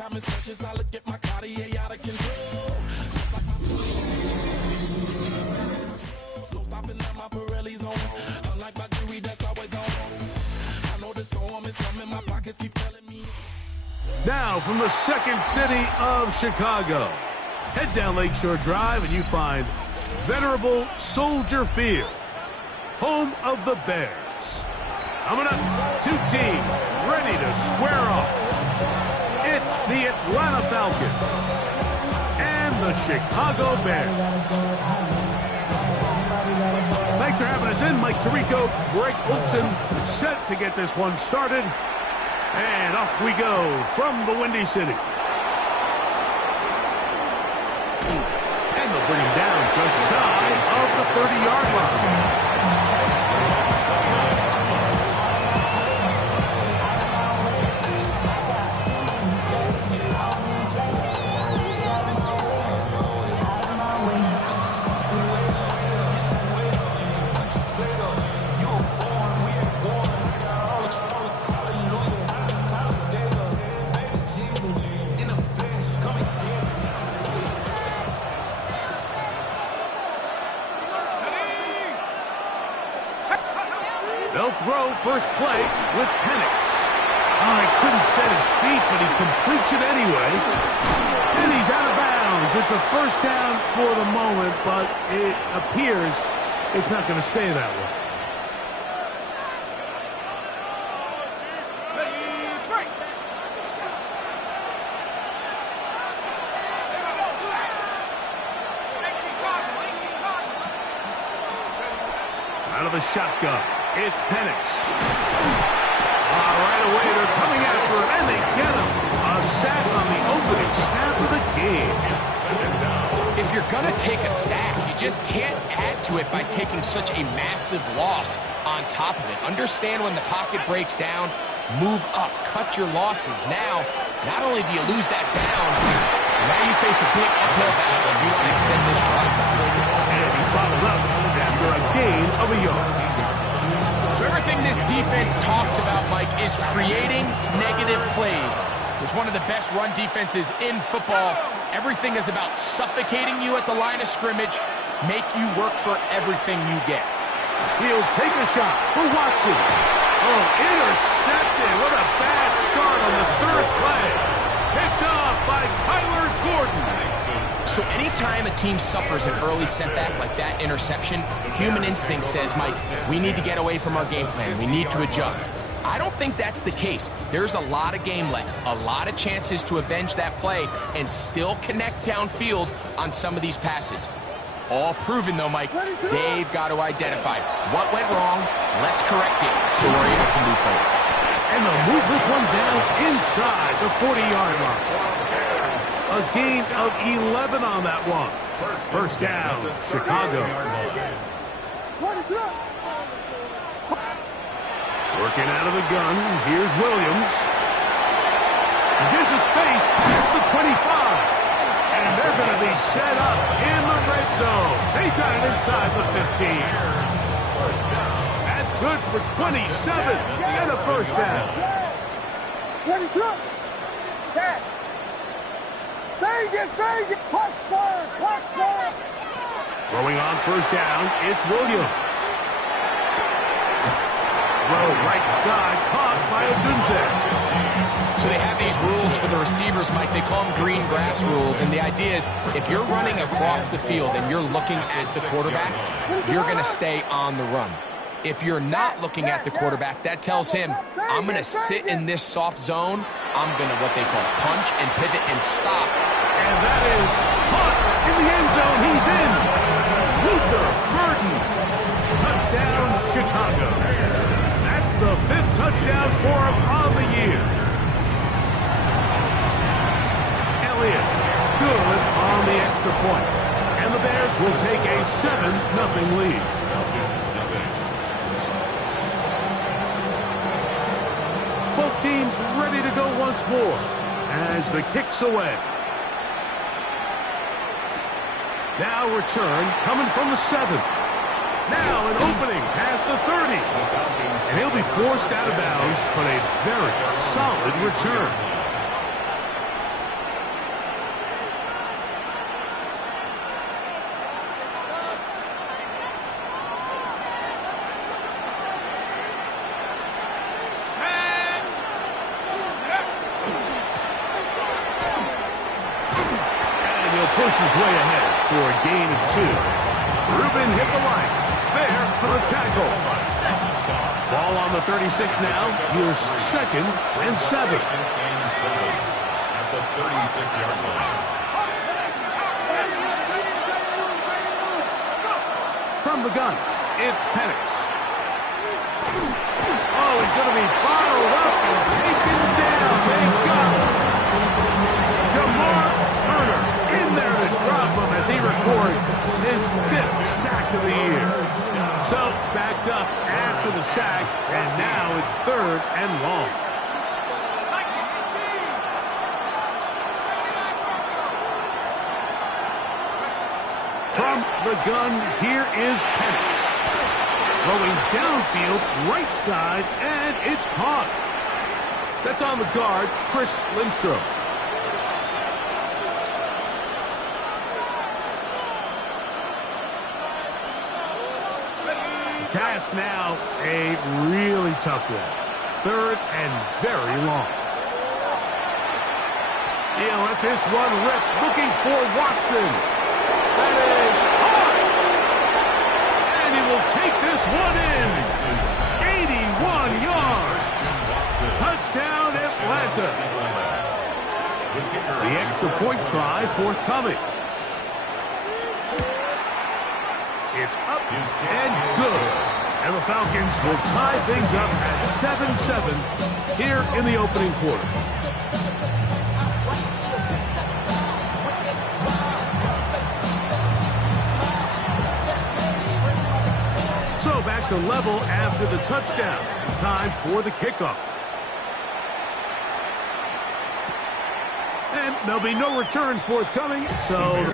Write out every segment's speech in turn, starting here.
time is precious. I look at my Cartier out of control. Just like my no stopping at my Pirelli's on. Unlike my jewelry that's always on. I know the storm is coming. My pockets keep telling me. Now from the second city of Chicago, head down Lakeshore Drive and you find venerable Soldier Field, home of the Bears. Coming up, two teams ready to square off. It's the Atlanta Falcons and the Chicago Bears. Thanks for having us in. Mike Tirico, Greg Olson, set to get this one started. And off we go from the Windy City. And they'll bring him down just shy of the 30-yard line. They'll throw first play with Penix. Oh, he couldn't set his feet, but he completes it anyway. And he's out of bounds. It's a first down for the moment, but it appears it's not going to stay that way. Out of the shotgun. It's Penix. Right away, they're coming after him, and they get him. A sack on the opening snap of the game. If you're going to take a sack, you just can't add to it by taking such a massive loss on top of it. Understand when the pocket breaks down, move up, cut your losses. Now, not only do you lose that down, now you face a big uphill battle if you want to extend this drive. And he's bottled up after a gain of a yard. So everything this defense talks about, Mike, is creating negative plays. It's one of the best run defenses in football. Everything is about suffocating you at the line of scrimmage, make you work for everything you get. He'll take a shot for Watson. Oh, intercepted. What a bad start on the third play. Picked off by Kyler Gordon. So anytime a team suffers an early setback like that interception, human instinct says, Mike, we need to get away from our game plan. We need to adjust. I don't think that's the case. There's a lot of game left, a lot of chances to avenge that play and still connect downfield on some of these passes. All proven, though, Mike, they've got to identify what went wrong, let's correct it so we're able to move forward. And they'll move this one down inside the 40-yard line. A gain of 11 on that one. First down, Chicago. Working out of the gun, here's Williams. He's into space, past the 25. And they're going to be set up in the red zone. They got it inside the 15. That's good for 27 and a first down. Vegas, punch first. Throwing on first down, it's Williams. Throw right side, caught by Odunze. So they have these rules for the receivers, Mike. They call them green grass rules. And the idea is if you're running across the field and you're looking at the quarterback, you're going to stay on the run. If you're not looking at the quarterback, that tells him, I'm going to sit in this soft zone. I'm going to, what they call, punch and pivot and stop. And that is caught in the end zone. He's in. Luther Burden. Touchdown, Chicago. That's the 5th touchdown for him on the year. Elliott, good on the extra point. And the Bears will take a 7-0 lead. Both teams ready to go once more as the kick's away. Now return coming from the 7. Now an opening past the 30. And he'll be forced out of bounds, but a very solid return. pushes way ahead for a gain of 2. Rubin hit the line. There for the tackle. Ball on the 36 now. Here's 2nd and 7. At the 36-yard line. From the gun, it's Penix. Oh, he's going to be bottled up and taken down. They got him. Jamar Turner in there to drop him as he records his 5th sack of the year. So, backed up after the sack, and now it's 3rd and long. From the gun, here is Penix. Throwing downfield, right side, and it's caught. That's on the guard, Chris Lindstrom. The task now, a really tough one. 3rd and very long. He'll let this one rip, looking for Watson. That is hard. And he will take this one in. 81 yards. Touchdown, Atlanta. The extra point try forthcoming. It's up and good. And the Falcons will tie things up at 7-7 here in the opening quarter. So back to level after the touchdown. Time for the kickoff. And there'll be no return forthcoming, so...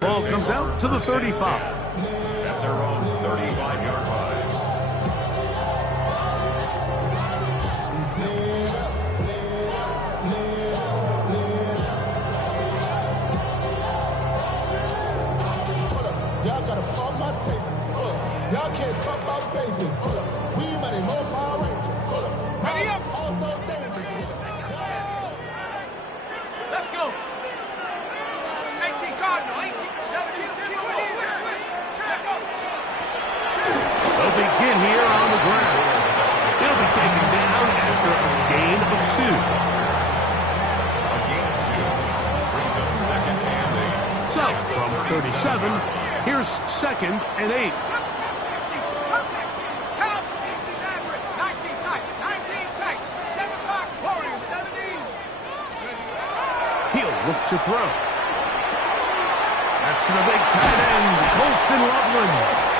Ball comes out to the 35. At their own 35-yard line. Y'all gotta pump my taste. Y'all can't talk about basics. We might as well Power Ranger. Ready up. Also, let's go. 18 Cardinal, 18. They'll begin here on the ground. He'll be taken down after a gain of 2. A gain of 2 brings up 2nd and 8. So, from 37, here's 2nd and 8. 19 tight, 19 tight. 7 o'clock, Warriors, 17. He'll look to throw. That's the big tight end, Colston Loveland.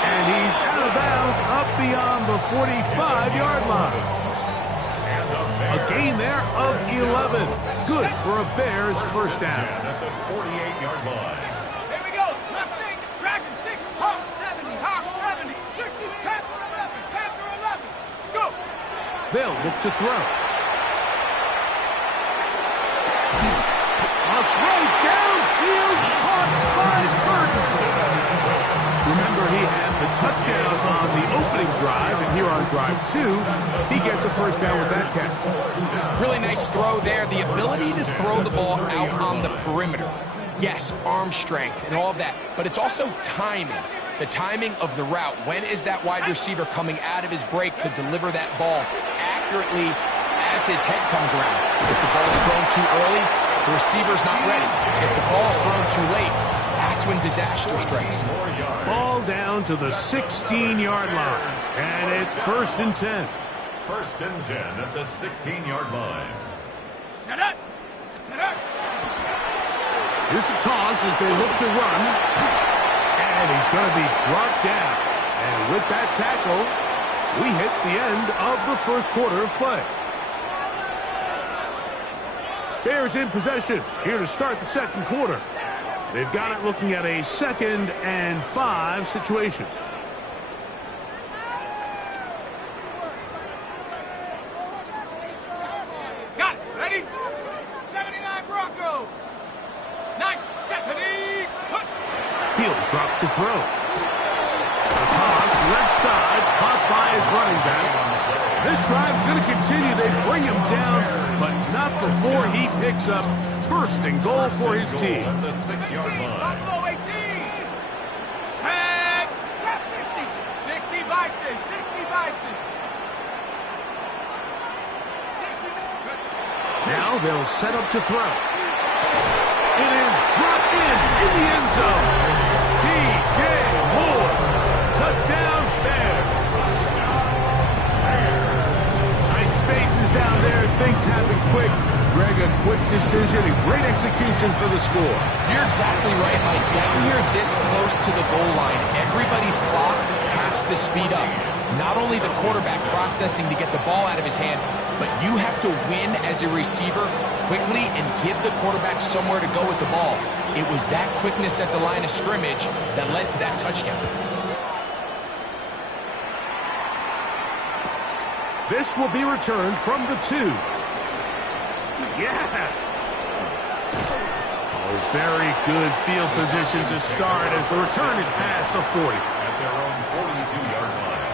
And he's out of bounds up beyond the 45-yard line. A gain there of 11. Good for a Bears first down. At the 48-yard line. Here we go. Mustang, Dragon 6, Hawk 70, Hawk 70, 60, Panther 11, Panther 11. Let's go. They'll look to throw. A throw downfield caught by Burton. Remember, he had the touchdown on the opening drive, and here on drive 2, he gets a first down with that catch. Really nice throw there. The ability to throw the ball out on the perimeter. Yes, arm strength and all of that, but it's also timing. The timing of the route. When is that wide receiver coming out of his break to deliver that ball accurately as his head comes around? If the ball's thrown too early, the receiver's not ready. If the ball's thrown too late, that's when disaster strikes. Ball down to the 16-yard line, and it's 1st and 10. 1st and 10 at the 16-yard line. Set up. Set up. Here's a toss as they look to run. And he's going to be brought down. And with that tackle, we hit the end of the first quarter of play. Bears in possession here to start the second quarter. They've got it looking at a 2nd and 5 situation. Got it. Ready? 79 Bronco. 9, Stephanie. He'll drop to throw. The toss, left side, caught by his running back. This drive's going to continue. They bring him down, but not before he picks up 1st and goal for his team. At the 6-yard line. Buffalo 18. Set. Top 60. 60 Bison. 60 Bison. 60. Now they'll set up to throw. It is brought in the end zone. T.J. Moore. Touchdown, Bears. Tight spaces down there. Things happen quick. Greg, a quick decision and great execution for the score. You're exactly right, Mike. Down here this close to the goal line, everybody's clock has to speed up. Not only the quarterback processing to get the ball out of his hand, but you have to win as a receiver quickly and give the quarterback somewhere to go with the ball. It was that quickness at the line of scrimmage that led to that touchdown. This will be returned from the 2. Yeah. Oh, very good field position to start as the return is past the 40. At their own 42-yard line.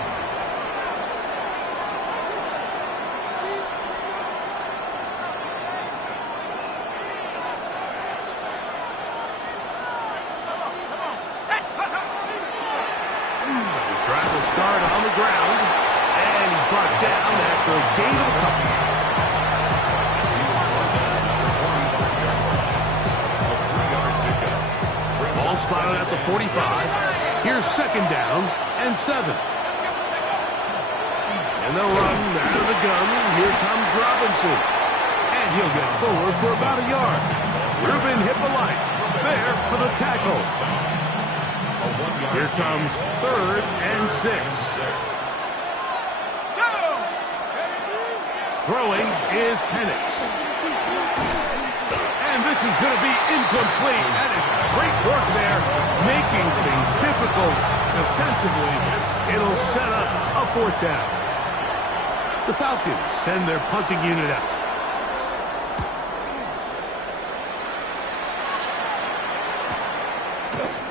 He's trying to start on the ground, and he's brought down after a gain of a couple. Ball spotted at the 45. Here's 2nd down and 7. And they'll run out of the gun. Here comes Robinson. And he'll get forward for about a yard. Ruben Hippolyte there for the tackle. Here comes 3rd and 6. Throwing is Penix. And this is going to be incomplete. That is great work there, making things difficult defensively. It'll set up a 4th down. The Falcons send their punting unit out.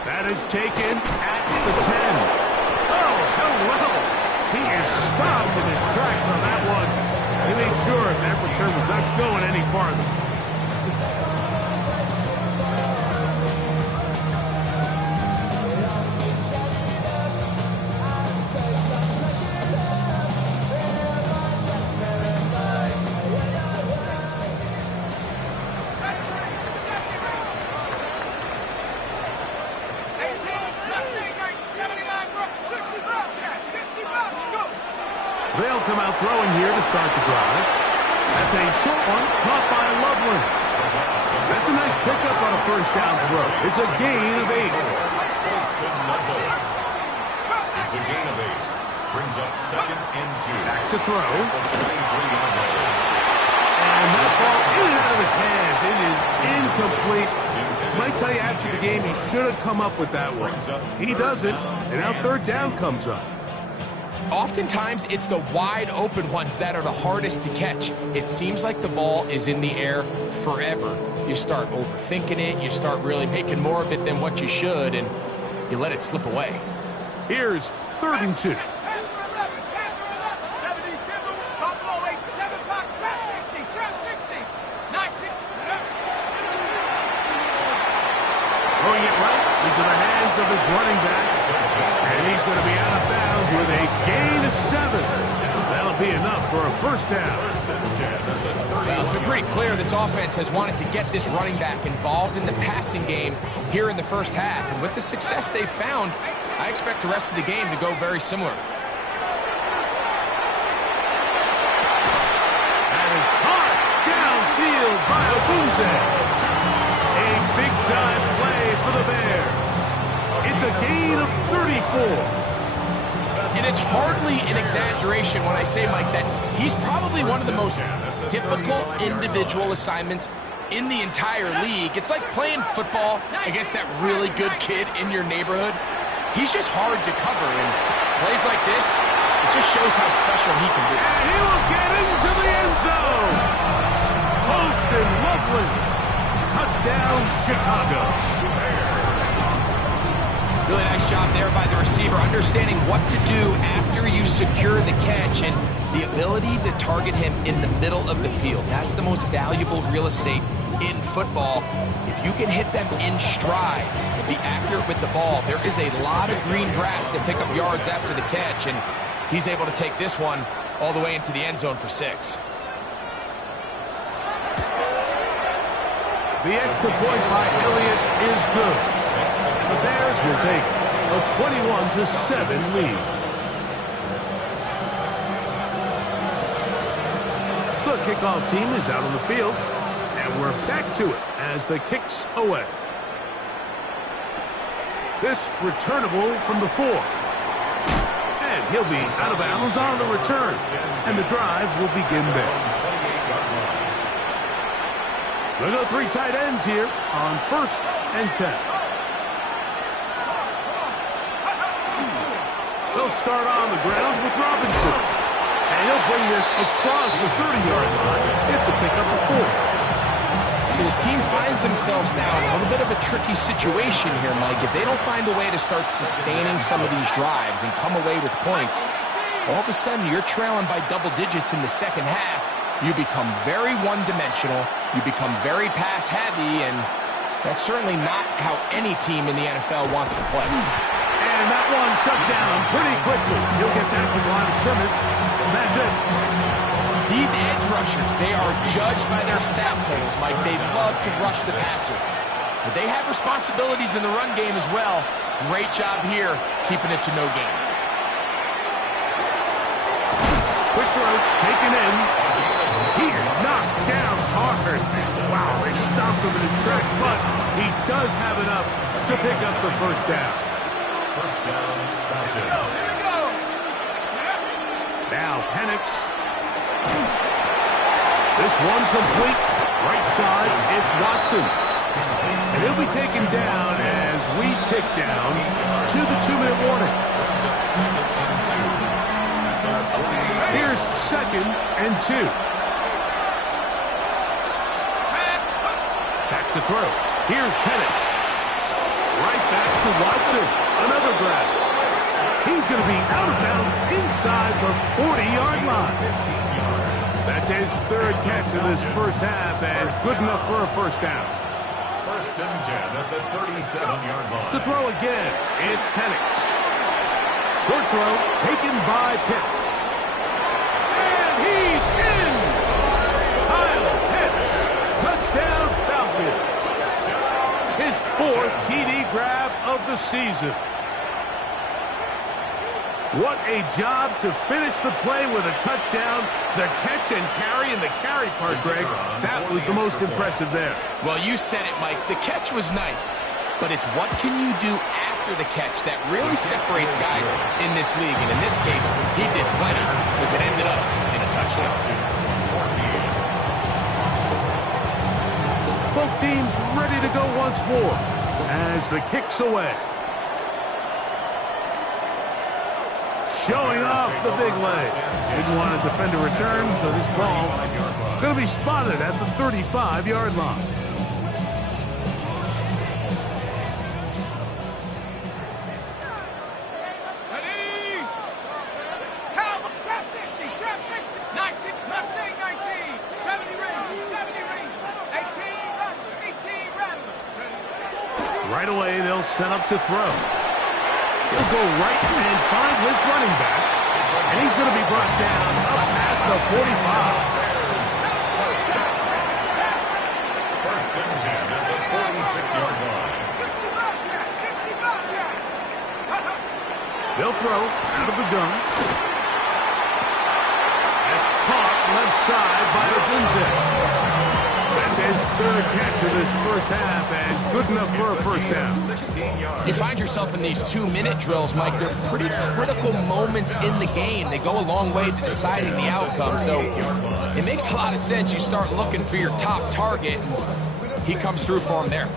That is taken at the 10. Oh, hello. He is stopped in his tracks on that one. He made sure that return was not going any farther. They'll come out throwing here to start the drive. That's a short one, caught by Loveland. That's a nice pickup on a 1st down throw. It's a gain of 8. It's a gain of 8. Brings up 2nd and 2. Back to throw. And that ball in and out of his hands. It is incomplete. Might tell you after the game he should have come up with that one. He doesn't, and now 3rd down comes up. Oftentimes, it's the wide open ones that are the hardest to catch. It seems like the ball is in the air forever. You start overthinking it, you start really making more of it than what you should, and you let it slip away. Here's 3rd and 2. Throwing it right into the hands of his running back. And he's going to be out of bounds with a gain of 7. That'll be enough for a first down. Well, it's been pretty clear this offense has wanted to get this running back involved in the passing game here in the first half. And with the success they've found, I expect the rest of the game to go very similar. That is caught downfield by Obunze. A big-time play for the Bears. It's a gain of 34. And it's hardly an exaggeration when I say, Mike, that he's probably one of the most difficult individual assignments in the entire league. It's like playing football against that really good kid in your neighborhood. He's just hard to cover, and plays like this, it just shows how special he can be. And he will get into the end zone. Holston Loveland. Touchdown, Chicago. Really nice job there by the receiver, understanding what to do after you secure the catch and the ability to target him in the middle of the field. That's the most valuable real estate in football. If you can hit them in stride and be accurate with the ball, there is a lot of green grass to pick up yards after the catch, and he's able to take this one all the way into the end zone for 6. The extra point by Elliott is good. The Bears will take a 21-7 lead. The kickoff team is out on the field, and we're back to it as the kick's away. This returnable from the 4. And he'll be out of bounds on the return, and the drive will begin there. We'll go 3 tight ends here on 1st and 10. They'll start on the ground with Robinson. And he'll bring this across the 30-yard line. It's a pickup of 4. So his team finds themselves now in a little bit of a tricky situation here, Mike. If they don't find a way to start sustaining some of these drives and come away with points, all of a sudden you're trailing by double digits in the second half. You become very one-dimensional. You become very pass-heavy, and that's certainly not how any team in the NFL wants to play. And that one shut down pretty quickly. He'll get back to the line of scrimmage, and that's it. These edge rushers, they are judged by their sack totals, Mike. They love to rush the passer. But they have responsibilities in the run game as well. Great job here, keeping it to no gain. Quick throw, taken in. He is knocked down hard. Wow, they stopped him in his tracks, but he does have enough to pick up the first down. First down, Falcons. Now Penix. This one complete. Right side, it's Watson. And he'll be taken down as we tick down to the 2-minute warning. Here's 2nd and 2. Back to throw. Here's Penix. Right back to Watson. Another grab. He's going to be out of bounds inside the 40-yard line. That's his 3rd catch of this first half, and good enough for a first down. 1st and 10 at the 37-yard line. To throw again, it's Penix. Short throw taken by Pitts. And he's in! Kyle Pitts. Touchdown Falcons. His 4th TD grab of the season. What a job to finish the play with a touchdown. The catch and carry, and the carry part, Greg, that was the most impressive there. Well, you said it, Mike. The catch was nice, but it's what can you do after the catch that really separates guys in this league. And in this case, he did plenty because it ended up in a touchdown. Both teams ready to go once more as the kick's away. Showing off the big leg. Didn't want to defend a return, so this ball going to be spotted at the 35-yard line. Ready? Cowboy, trap 60, 19, Mustang 19, 70 range, 18 rattlers, 18 rattlers. Ready? Right away, they'll set up to throw. He'll go right and find his running back. And he's going to be brought down up past the 45. First and 10 at the 46-yard line. They'll throw out of the gun. That's caught left side by Odunze. That's his third catch of this first half, and good enough for a first down. 16 yards. You find yourself in these 2-minute drills, Mike. They're pretty critical moments in the game. They go a long way to deciding the outcome. So it makes a lot of sense. You start looking for your top target, and he comes through for him there.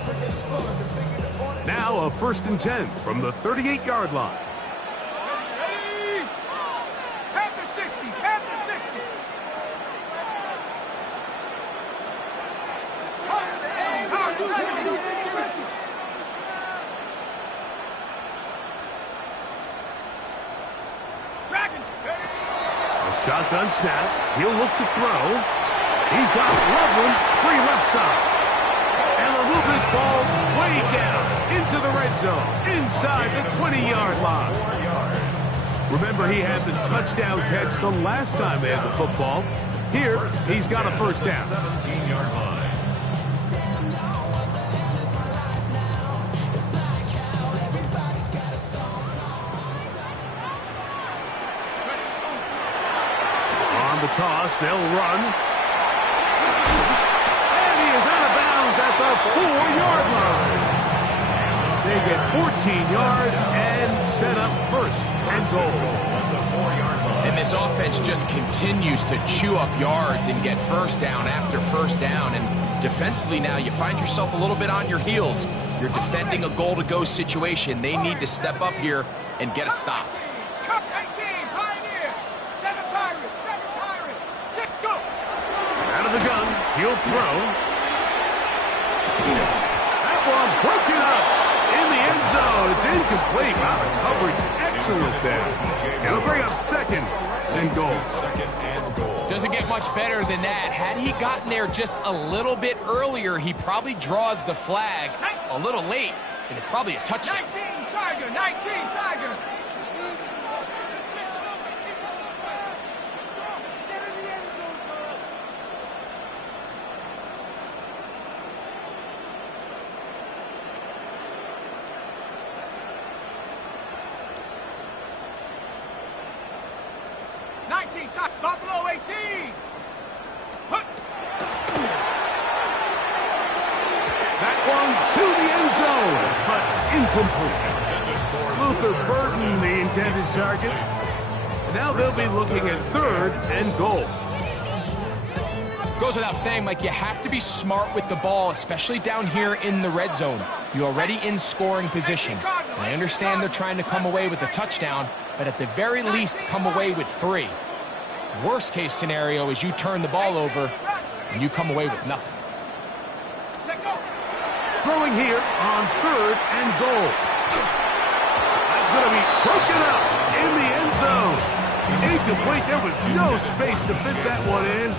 Now a first and 10 from the 38-yard line. Shotgun snap. He'll look to throw. He's got Loveland free left side. And they'll move this ball way down into the red zone, inside the 20-yard line. Remember, he had the touchdown catch the last time they had the football. Here, he's got a first down. 17-yard line. The toss, they'll run. And he is out of bounds at the 4-yard line. They get 14 yards and set up first and goal. And this offense just continues to chew up yards and get first down after first down. And defensively now, you find yourself a little bit on your heels. You're defending a goal-to-go situation. They need to step up here and get a stop. Out of the gun, he'll throw. That one broken up in the end zone. It's incomplete. Wow, the coverage excellent there. It'll bring up second and goal. Doesn't get much better than that. Had he gotten there just a little bit earlier, he probably draws the flag a little late, and it's probably a touchdown. 19 Tiger, 19 Tiger. Buffalo 18. That one to the end zone, but incomplete. Luther Burton, the intended target. And now they'll be looking at third and goal. Goes without saying, Mike, you have to be smart with the ball, especially down here in the red zone. You're already in scoring position. And I understand they're trying to come away with a touchdown, but at the very least, come away with 3. Worst case scenario is you turn the ball over and you come away with nothing. Throwing here on third and goal. That's going to be broken up in the end zone. Incomplete. There was no space to fit that one in.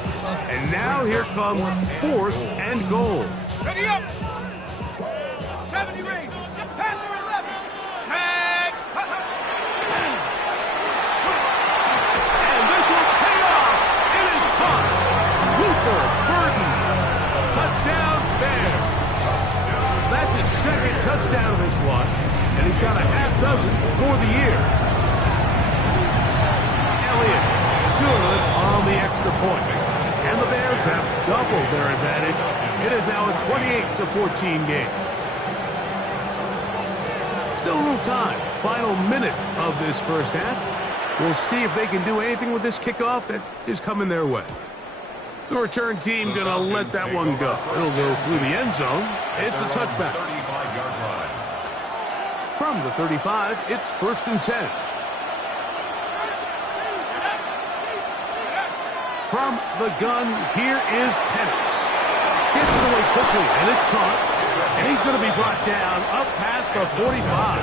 And now here comes fourth and goal. Ready up. 70 Rangers. Panther 11. Tag. And this will pay off. It is caught. Luther Burton. Touchdown there. That's his second touchdown of this one. And he's got a half dozen for the year. Elliott good on the extra point. And the Bears have doubled their advantage. It is now a 28-14 game. Still a little time. Final minute of this first half. We'll see if they can do anything with this kickoff that is coming their way. The return team going to let that one go. It'll go through the end zone. It's a touchback. 35-yard line. From the 35, it's first and 10. From the gun, here is Penix. Gets it away quickly, and it's caught. And he's going to be brought down up past the 45.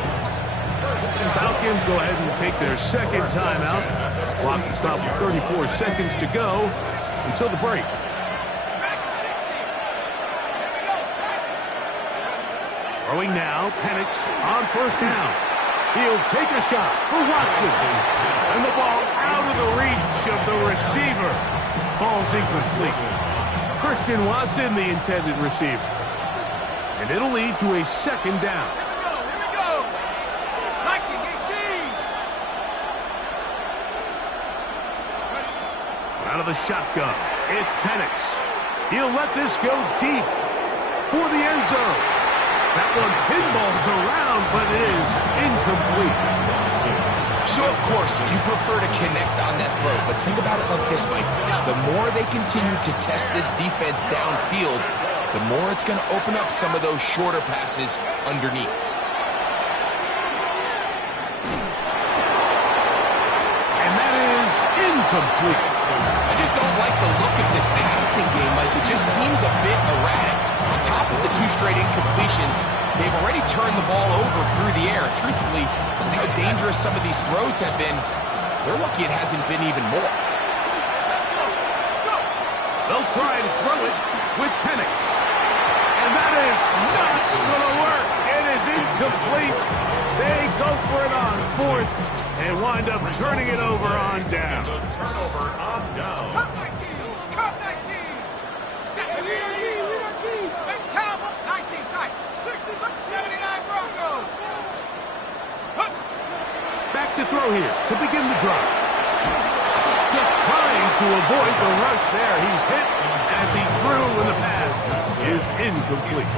And Falcons go ahead and take their second timeout. Clock stops with 34 seconds to go until the break. 60. Throwing now, Penix on first down. He'll take a shot for Watson. And the ball out of the reach of the receiver. Falls incomplete. Christian Watson, the intended receiver. And it'll lead to a second down. Here we go. Viking 18. Out of the shotgun, it's Penix. He'll let this go deep for the end zone. That one pinballs around, but it is incomplete. So, of course, you prefer to connect on that throw, but think about it like this, Mike. The more they continue to test this defense downfield, the more it's going to open up some of those shorter passes underneath. And that is incomplete. I just don't like the look of this passing game, Mike. It just seems a bit erratic. On top of the 2 straight incompletions, they've already turned the ball over through the air. Truthfully, with how dangerous some of these throws have been, they're lucky it hasn't been even more. They'll try and throw it with Penix. And that is not going to work. It is incomplete. They go for it on 4th and wind up turning it over on down. It's a turnover on down. Cut 19. Cut 19. Cowboy 19 tight. 60-79 Broncos. Back to throw here to begin the drive. Just trying to avoid the rush there. He's hit as he threw when the pass is incomplete.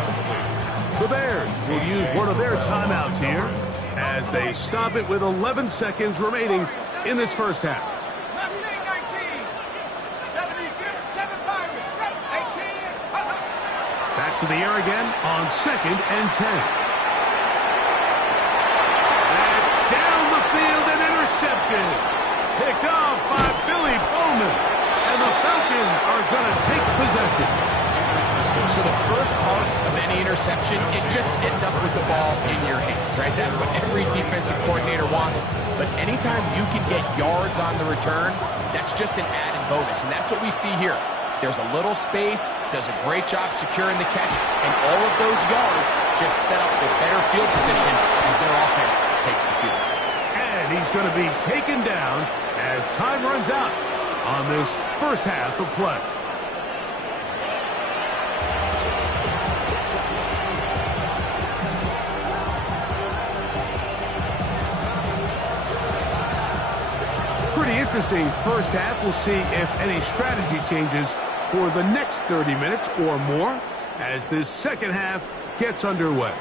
The Bears will use one of their timeouts here as they stop it with 11 seconds remaining in this first half. Mustang 19. 72. 7 Pirates. 18. Back to the air again on 2nd and 10. That's down the field and intercepted. Picked off by Billy Bowman. And the Falcons are going to take possession. So the first part of any interception, it just end up with the ball in your hands, right? That's what every defensive coordinator wants. But anytime you can get yards on the return, that's just an added bonus. And that's what we see here. There's a little space, does a great job securing the catch, and all of those yards just set up for better field position as their offense takes the field. And he's going to be taken down as time runs out on this first half of play. Pretty interesting first half. We'll see if any strategy changes for the next 30 minutes or more as this second half gets underway.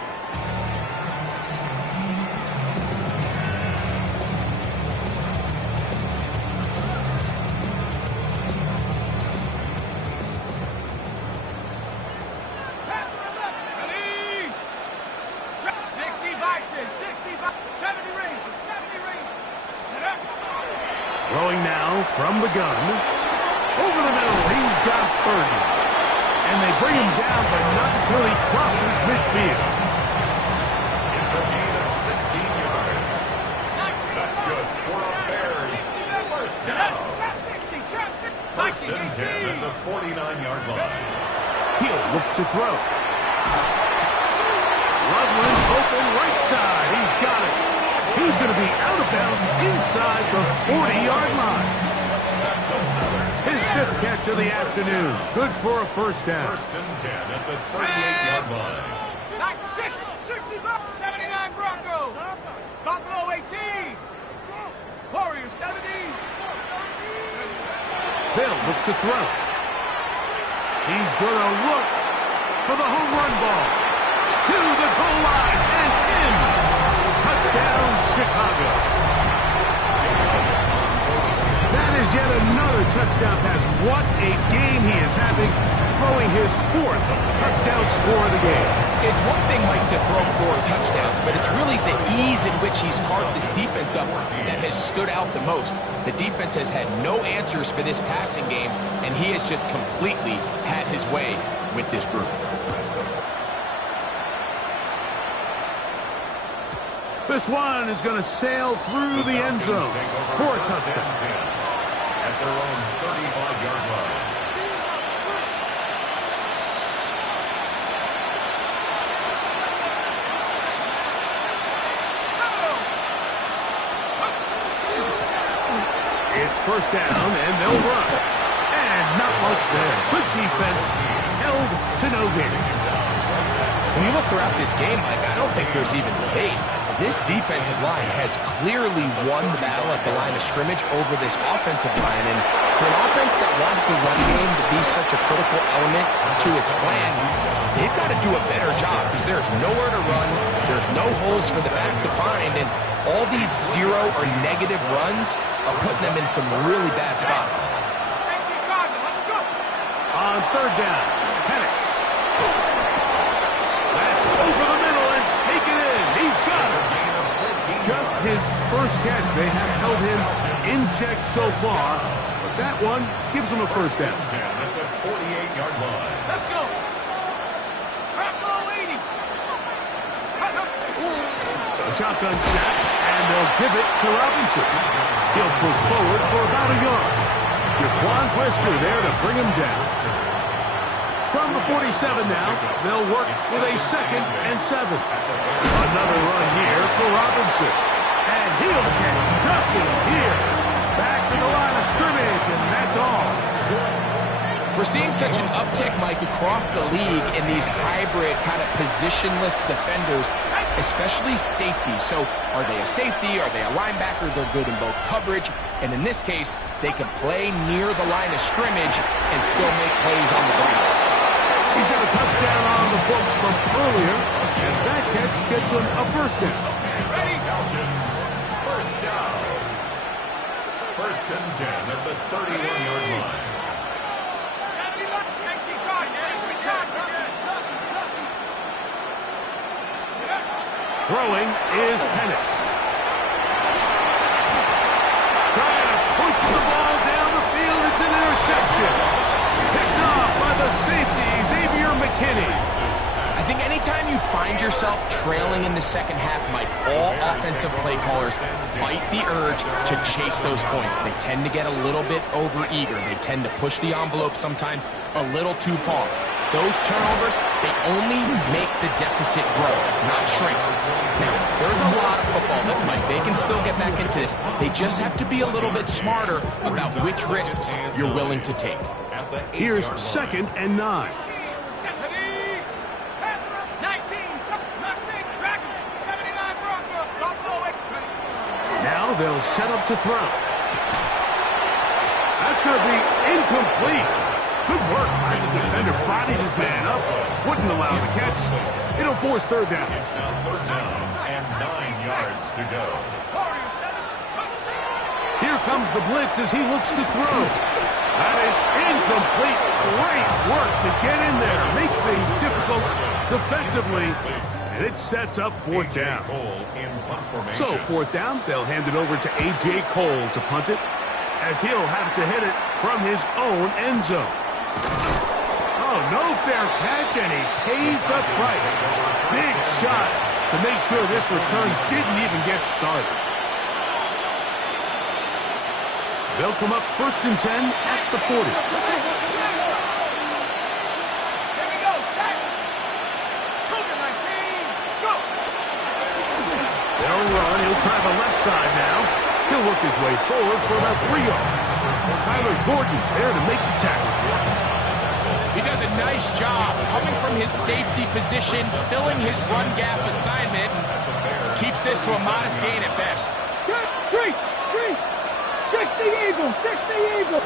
Throwing now from the gun. Over the middle, he's got Burton. And they bring him down, but not until he crosses midfield. It's a gain of 16 yards. That's good for the Bears. First down. First and 10 at the 49-yard line. He'll look to throw. Loveland's open right side. He's got it. He's going to be out of bounds inside the 40-yard line. His 5th catch of the afternoon. Good for a first down. First and 10 at the 38-yard line. 79 Broncos. Buffalo 18. Warriors 70. They'll look to throw. He's going to look for the home run ball. To the goal line and in. Touchdown, Chicago. That is yet another touchdown pass. What a game he is having, throwing his 4th touchdown score of the game. It's one thing, Mike, to throw 4 touchdowns, but it's really the ease in which he's carved this defense up that has stood out the most. The defense has had no answers for this passing game, and he has just completely had his way with this group. This one is going to sail through the end zone for a touchdown. At their own 35-yard line. first down, and they'll run. And not much there. Good defense, held to no gain. When you look throughout this game, Mike, I don't think there's even debate. This defensive line has clearly won the battle at the line of scrimmage over this offensive line. And for an offense that wants the run game to be such a critical element to its plan, they've got to do a better job because there's nowhere to run, there's no holes for the back to find, and all these zero or negative runs are putting them in some really bad spots. On third down, Penix. That's over the middle and taken in. He's got it. Just his first catch. They have held him in check so far, but that one gives him a first down. At the 48-yard line. Let's go. A shotgun snap, and they'll give it to Robinson. He'll push forward for about a yard. Jaquan Brisker there to bring him down. From the 47 now, they'll work with a 2nd and 7. Another run here for Robinson. And he'll get nothing here. Back to the line of scrimmage, and that's all. We're seeing such an uptick, Mike, across the league in these hybrid kind of positionless defenders, especially safety. So are they a safety? Are they a linebacker? They're good in both coverage. And in this case, they can play near the line of scrimmage and still make plays on the ground. He's got a touchdown on the books from earlier, and that catch gets him a first down. Ready? Falcons, first down. 1st and 10 at the 31-yard line. Throwing is Penix. Trying to push the ball down the field. It's an interception. Picked off by the safety, Xavier McKinney. I think anytime you find yourself trailing in the second half, Mike, all offensive play callers fight the urge to chase those points. They tend to get a little bit overeager. They tend to push the envelope sometimes a little too far. Those turnovers, they only make the deficit grow, not shrink. Now, there's a lot of football left, Mike. They can still get back into this. They just have to be a little bit smarter about which risks you're willing to take. Here's 2nd and 9. Now they'll set up to throw. That's going to be incomplete. Good work by the defender. Bodied his man up. Wouldn't allow the catch. It'll force third down. It's now 3rd down and 9 yards to go. Here comes the blitz as he looks to throw. That is incomplete. Great work to get in there. Make things difficult defensively. And it sets up 4th down. So 4th down, they'll hand it over to A.J. Cole to punt it, as he'll have to hit it from his own end zone. Oh, no fair catch, and he pays the price. Big shot to make sure this return didn't even get started. They'll come up 1st and 10 at the 40. They'll run. He'll try the left side now. He'll work his way forward for about 3 yards. Tyler Gordon there to make the tackle. He does a nice job coming from his safety position, filling his run gap assignment. Keeps this to a modest gain at best. 3, 60 Eagles, 60 Eagles.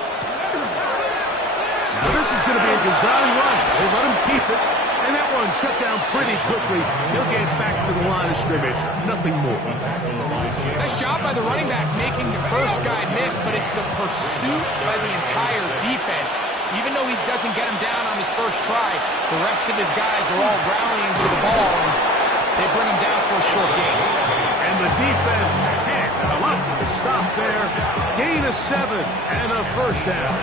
Now this is going to be a design run. They let him keep it. And that one shut down pretty quickly. He'll get back to the line of scrimmage. Nothing more. Nice job by the running back making the first guy miss, but it's the pursuit by the entire defense. Even though he doesn't get him down on his first try, the rest of his guys are all rallying to the ball, and they bring him down for a short gain. And the defense can't allow him to stop there. Gain of 7 and a first down.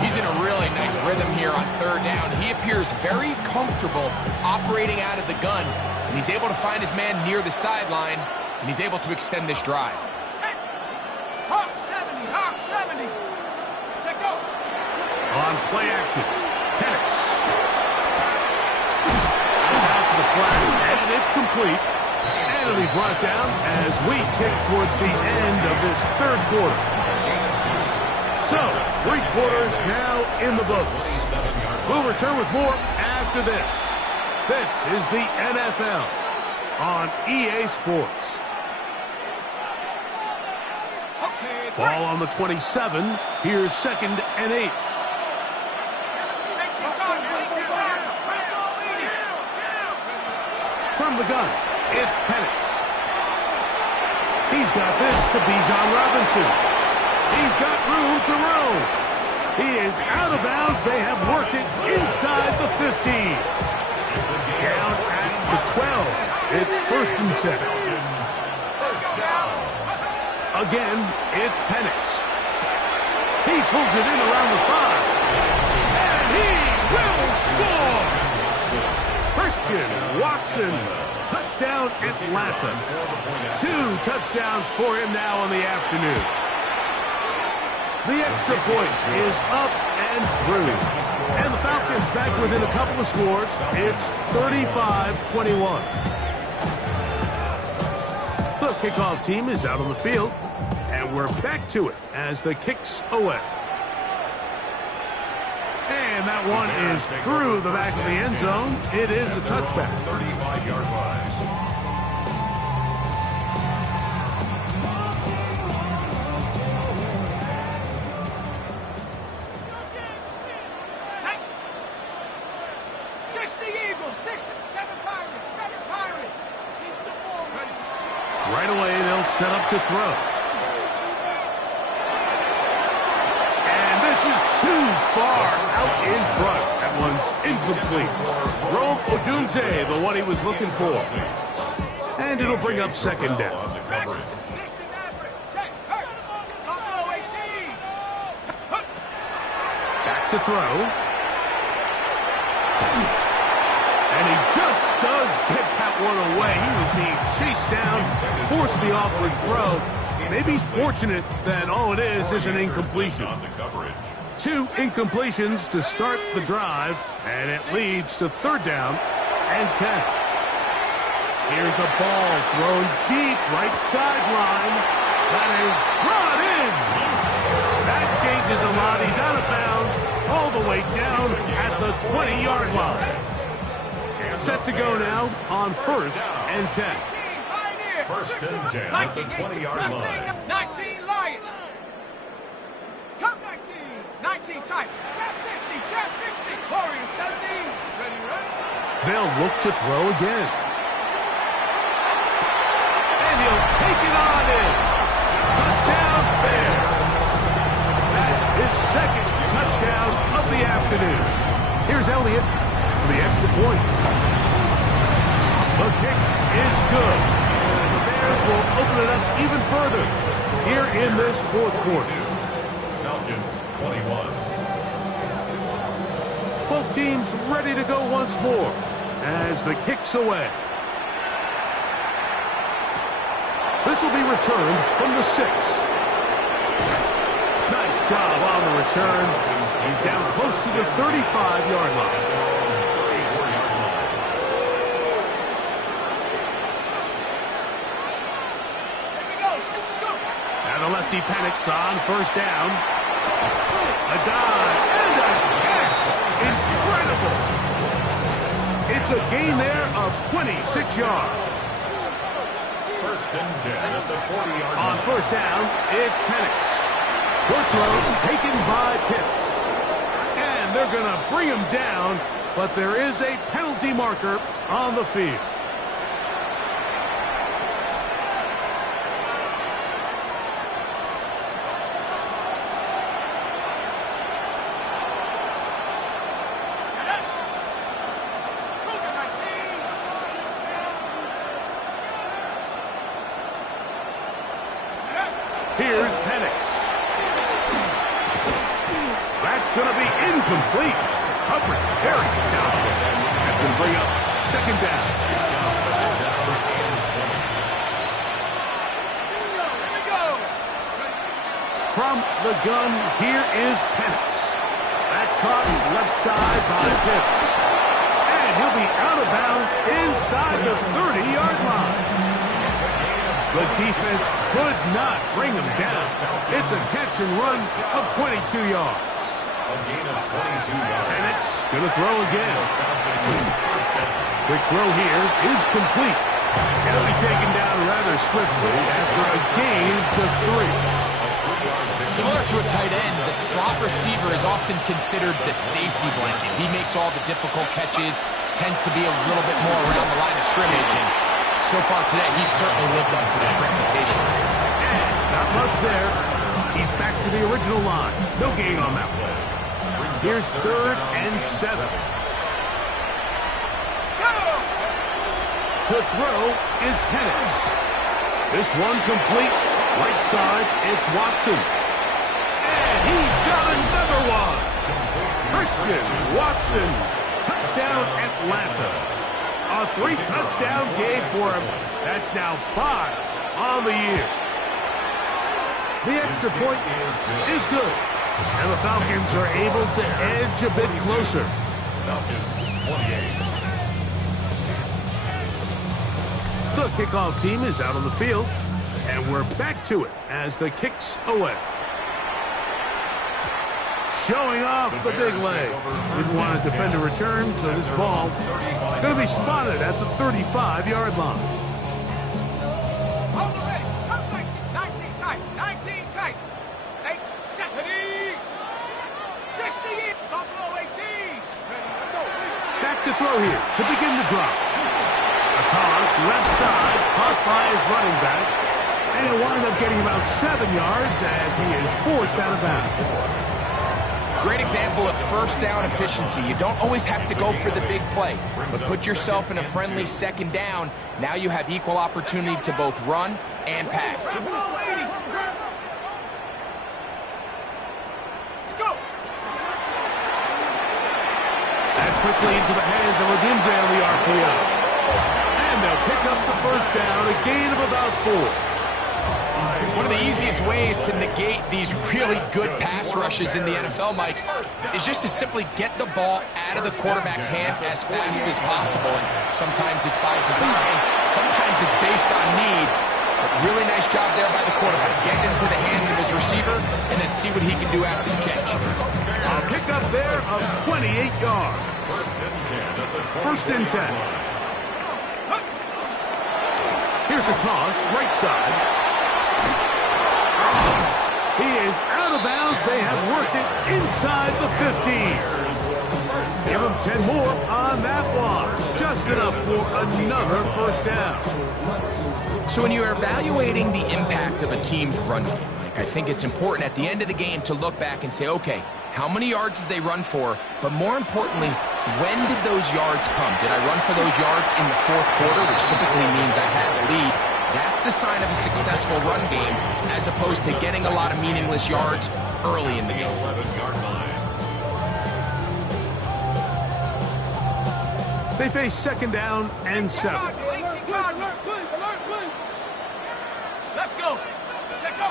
He's in a really nice rhythm here on 3rd down. He appears very comfortable operating out of the gun, and he's able to find his man near the sideline, and he's able to extend this drive. Hawk 70, Hawk 70. Check go. On play action, Penix. Out to the flat, and it's complete. And Penalties brought down as we tick towards the end of this third quarter. So, 3 quarters now in the books. We'll return with more after this. This is the NFL on EA Sports. Ball on the 27. Here's 2nd and 8. From the gun, it's Penix. He's got this to Bijan Robinson. He's got room to roam. He is out of bounds. They have worked it inside the 15. Down at the 12. It's 1st and 7. Again, it's Penix. He pulls it in around the 5. And he will score! Christian Watson. Touchdown, Atlanta. 2 touchdowns for him now on the afternoon. The extra point is up and through. And the Falcons back within a couple of scores. It's 35-21. The kickoff team is out on the field. And we're back to it as the kick's away. And that one is through the back of the end zone. It is a touchback. 35-yard line. Right away, they'll set up to throw. And this is too far out in front. That one's incomplete. Rome Odunze, the one he was looking for. And it'll bring up 2nd down. Back to throw. And he just does get that one away. He was being chased down, forced the awkward throw. Maybe he's fortunate that all it is an incompletion. 2 incompletions to start the drive, and it leads to 3rd down and 10. Here's a ball thrown deep right sideline. That is brought in. That changes a lot. He's out of bounds all the way down at the 20-yard line. Set to go now on 1st and 10. 1st and 10 at the 20-yard line. 19 Lions. Come 19. 19 type. Trap 60. Trap 60. Warriors 17. Ready, ready. They'll look to throw again. And he'll take it on in. Touchdown Bears. That is 2nd touchdown of the afternoon. Here's Elliott for the extra point. The kick is good. And the Bears will open it up even further here in this 4th quarter. Falcons 21. Both teams ready to go once more as the kick's away. This will be returned from the 6. Nice job on the return. He's down close to the 35-yard line. And the lefty Penix on 1st down. A dive and a catch. Incredible. It's a gain there of 26 yards. 1st and 10 at the 40-yard line. On 1st down, it's Penix. Short throw taken by Pitts. And they're going to bring him down, but there is a penalty marker on the field. Here's Penix. That's going to be incomplete. Coverage very stout. That's going to bring up 2nd down. From the gun, here is Penix. That's caught left side by Pitts. And he'll be out of bounds inside the 30-yard line. The defense could not bring him down. It's a catch and run of 22 yards. A gain of 22 yards. And it's going to throw again. Quick throw here is complete. It'll be taken down rather swiftly after a gain of just 3. Similar to a tight end, the slot receiver is often considered the safety blanket. He makes all the difficult catches, tends to be a little bit more around the line of scrimmage, and so far today, he's certainly lived up to that reputation. And not much there. He's back to the original line. No gain on that one. Here's 3rd and 7. To throw is Pennis. This one complete. Right side, it's Watson. And he's got another one. Christian Watson. Touchdown, Atlanta. A 3-touchdown game for him. That's now 5 on the year. The extra point is good. And the Falcons are able to edge a bit closer. Falcons 28. The kickoff team is out on the field. And we're back to it as the kick's away. Showing off the big leg. Didn't want to defend a return, so this ball going to be spotted at the 35-yard line. Hold the ready. Come 19 tight. 19 tight. 8, 70. 60. Buffalo 18. Ready to go. Back to throw here to begin the drop. A toss left side, caught by his running back. And he'll wind up getting about 7 yards as he is forced out of bounds. Great example of first down efficiency. You don't always have to go for the big play, but put yourself in a friendly second down. Now you have equal opportunity to both run and pass. Let's go. That's quickly into the hands of Odunze on the RPO. And they'll pick up the first down, a gain of about 4. One of the easiest ways to negate these really good pass rushes in the NFL, Mike, is just to simply get the ball out of the quarterback's hand as fast as possible. And sometimes it's by design, sometimes it's based on need. But really nice job there by the quarterback. Get into the hands of his receiver and then see what he can do after the catch. A pickup there of 28 yards. First and 10. Here's a toss, right side. He is out of bounds. They have worked it inside the 15. Give him 10 more on that one. Just enough for another first down. So when you're evaluating the impact of a team's run game, I think it's important at the end of the game to look back and say, okay, how many yards did they run for? But more importantly, when did those yards come? Did I run for those yards in the fourth quarter, which typically means I had the lead? That's the sign of a successful run game, as opposed to getting a lot of meaningless yards early in the game. They face second down and 7. Let's go. Check go.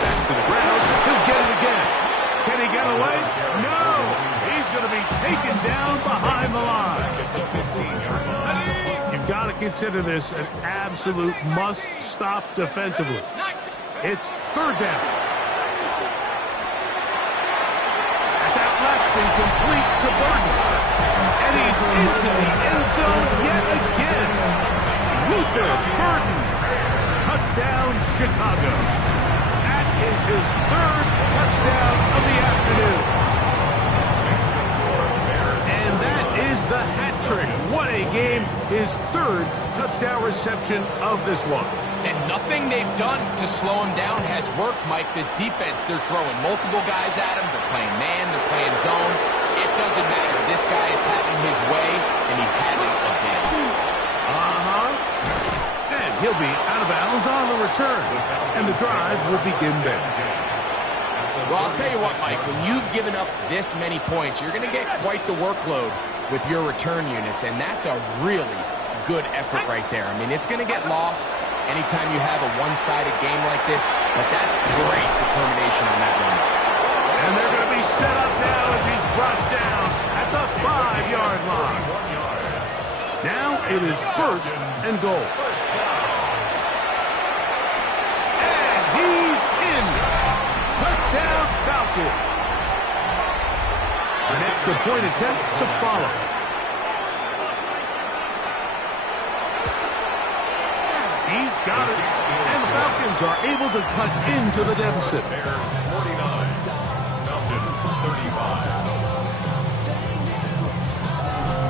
Back to the ground. He'll get it again. Can he get away? No. He's going to be taken down behind the line. You've got to consider this an absolute must-stop defensively. It's third down. That's out left and complete to Burton. And he's into the end zone yet again. Luther Burton. Touchdown, Chicago. That is his 3rd touchdown of the afternoon. And that is the hat trick. What a game. His 3rd touchdown reception of this one. And nothing they've done to slow him down has worked, Mike. This defense, they're throwing multiple guys at him. They're playing man, they're playing zone. It doesn't matter. This guy is having his way, and he's had it again. And he'll be out of bounds on the return. And the drive will begin there. Well, I'll tell you what, Mike, when you've given up this many points, you're going to get quite the workload with your return units, and that's a really good effort right there. I mean, it's going to get lost anytime you have a one-sided game like this, but that's great determination on that one. And they're going to be set up now as he's brought down at the 5-yard line. Now it is 1st and goal. down, Falcons. An extra point attempt to follow. He's got it. And the Falcons are able to cut into the deficit. Bears 49, Falcons 35.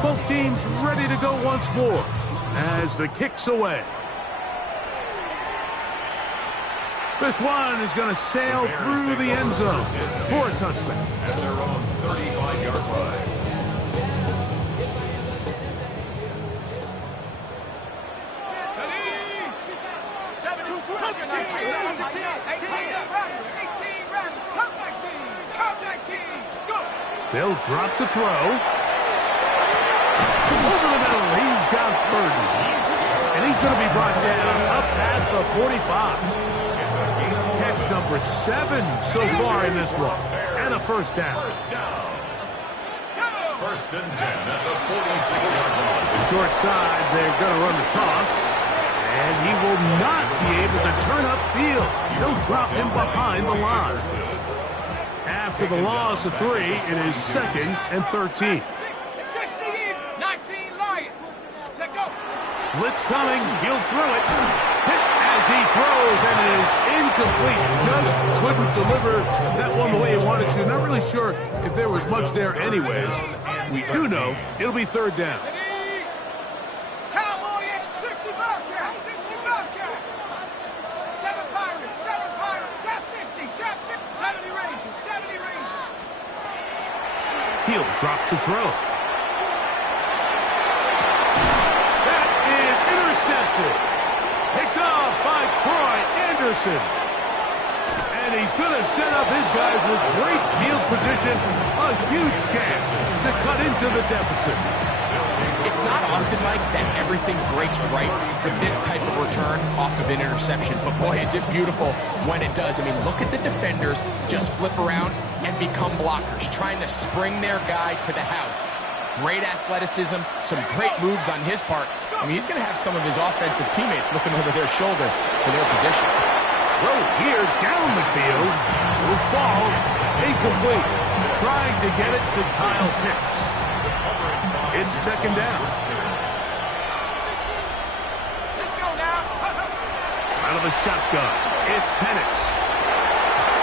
Both teams ready to go once more as the kick's away. This one is going to sail through the end zone for a touchback. At their own 35-yard line. They'll drop to throw. Over the middle, he's got Burden. And he's going to be brought down up past the 45. Catch number 7 so far in this one. And a first down. First and 10 at the 46-yard line. Short side, they're going to run the toss. And he will not be able to turn upfield. They'll drop him behind the line. After the loss of 3, it is 2nd and 13. 19 Lions. Blitz coming. He'll throw it. Hit as he throws, and it is incomplete. Just couldn't deliver that one the way he wanted to. Not really sure if there was much there anyways. We do know it'll be 3rd down. Cowboy 60 Bobcat. 60 Bobcat. 7 Pirates. 7 Pirates. Trap 60. Trap 60. 70 Rangers. 70 Rangers. He'll drop to throw. That is intercepted. Picked off by Troy Anderson. And he's going to set up his guys with great field position. A huge chance to cut into the deficit. It's not often, Mike, that everything breaks right for this type of return off of an interception. But boy, is it beautiful when it does. I mean, look at the defenders just flip around and become blockers, trying to spring their guy to the house. Great athleticism, some great moves on his part. I mean, he's going to have some of his offensive teammates looking over their shoulder for their position. Throw here down the field. Will fall. Incomplete. Trying to get it to Kyle Pitts. It's 2nd down. Let's go now. Out of the shotgun. It's Penix.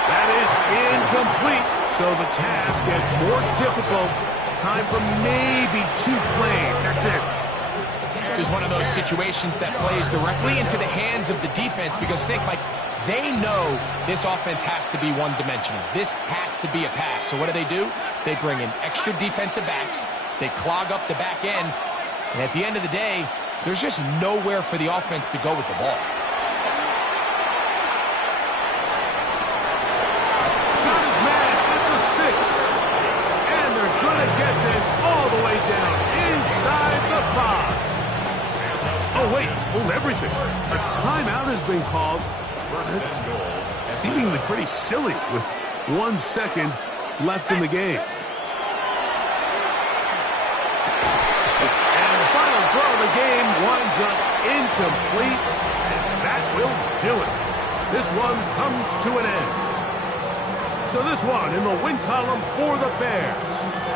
That is incomplete. So the task gets more difficult. Time for maybe 2 plays. That's it. This is one of those situations that plays directly into the hands of the defense because think, like, they know this offense has to be one-dimensional. This has to be a pass. So what do? They bring in extra defensive backs. They clog up the back end. And at the end of the day, there's just nowhere for the offense to go with the ball. Got his man at the 6. And they're going to get this all the way down inside the 5. Oh, wait. Hold everything. A timeout has been called. It's seemingly pretty silly with 1 second left in the game. And the final throw of the game winds up incomplete, and that will do it. This one comes to an end. So this one in the win column for the Bears.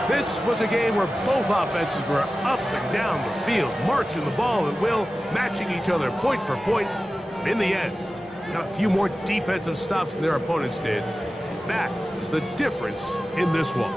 This was a game where both offenses were up and down the field, marching the ball at will, matching each other point for point. In the end, got a few more defensive stops than their opponents did. That was the difference in this one.